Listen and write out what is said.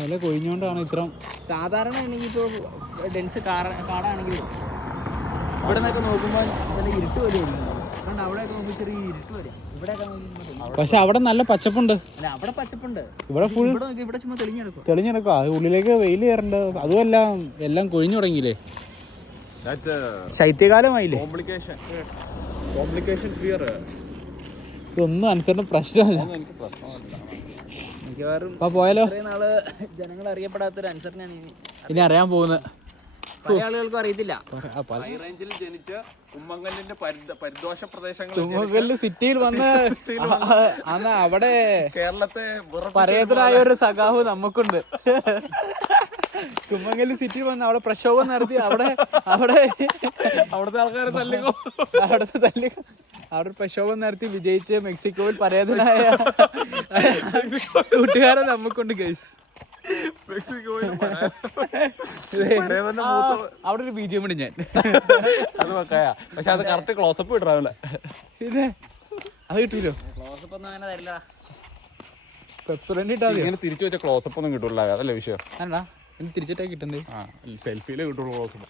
വില കൊഴിഞ്ഞോണ്ടാണ് ഇത്ര. സാധാരണ ആണെങ്കിൽ ഇപ്പോൾ ഡെൻസ് കാടാണെങ്കിൽ ഇവിടെ നിന്നൊക്കെ നോക്കുമ്പോൾ നല്ല ഇരുട്ട് പോലെ അതുകൊണ്ട് അവിടെയൊക്കെ നോക്കുമ്പോൾ ചെറിയ ഇരുട്ട് വരും. ഇവിടെയൊക്കെ പക്ഷെ അവിടെ നല്ല പച്ചപ്പുണ്ട്. അല്ല അവിടെ പച്ചപ്പുണ്ട്, ഇവിടെ ഫുൾ ഇവിടെ ചുമ്മാ തെളിഞ്ഞെടുക്കും. തെളിഞ്ഞെടുക്കുക. അത് ഉള്ളിലേക്ക് വെയിൽ കയറണ്ട. അതുമല്ല എല്ലാം കൊഴിഞ്ഞു തുടങ്ങിയില്ലേ, ശൈത്യകാലമായില്ലേ. ഇതൊന്നും അനുസരണ പ്രശ്നമല്ല. മിക്കവാറും പോയാലോ. ഇത്രയും നാള് ജനങ്ങൾ അറിയപ്പെടാത്തൊരു അനുസരണയാണ് ഇനി അറിയാൻ പോകുന്നത്. പല ആളുകൾക്കും അറിയത്തില്ല. റേഞ്ചിൽ ജനിച്ച കുമ്മങ്കല്ലിന്റെ പരിദോഷ പ്രദേശങ്ങൾ കുമ്മങ്കല്ല് സിറ്റിയിൽ വന്ന് അന്ന് അവിടെ കേരളത്തെ പറയത്തിനായ ഒരു സഖാവ് നമുക്കുണ്ട്. കുമ്മങ്കല്ല് സിറ്റിയിൽ വന്ന് അവിടെ പ്രക്ഷോഭം നടത്തി അവിടുത്തെ ആൾക്കാരെ തല്ലിക്കോ, അവിടെ പ്രക്ഷോഭം നടത്തി വിജയിച്ച് മെക്സിക്കോയിൽ പരേതനായ കൂട്ടുകാരെ നമുക്കുണ്ട് ഗൈസ്. അവിടെ ഒരു ബിജിഎം ഉണ്ട് ഞാൻ. അത് വെക്കായാ, പക്ഷെ അത് കറക്റ്റ് ക്ലോസപ്പ് ഇടാവില്ല. പിന്നെ അത് കിട്ടൂലോ. ക്ലോസപ്പ് ഒന്നും അങ്ങനെ തരില്ല. പെപ്സറന്റ് ഇട്ടാ മതി. ഇങ്ങനെ തിരിച്ചു വെച്ച ക്ലോസപ്പ് ഒന്നും കിട്ടൂല, അതല്ലേ വിഷയം. അല്ല തിരിച്ചിട്ടാ കിട്ടണ്ടേ. സെൽഫിയിലേ കിട്ടുള്ളൂ ക്ലോസപ്പ്.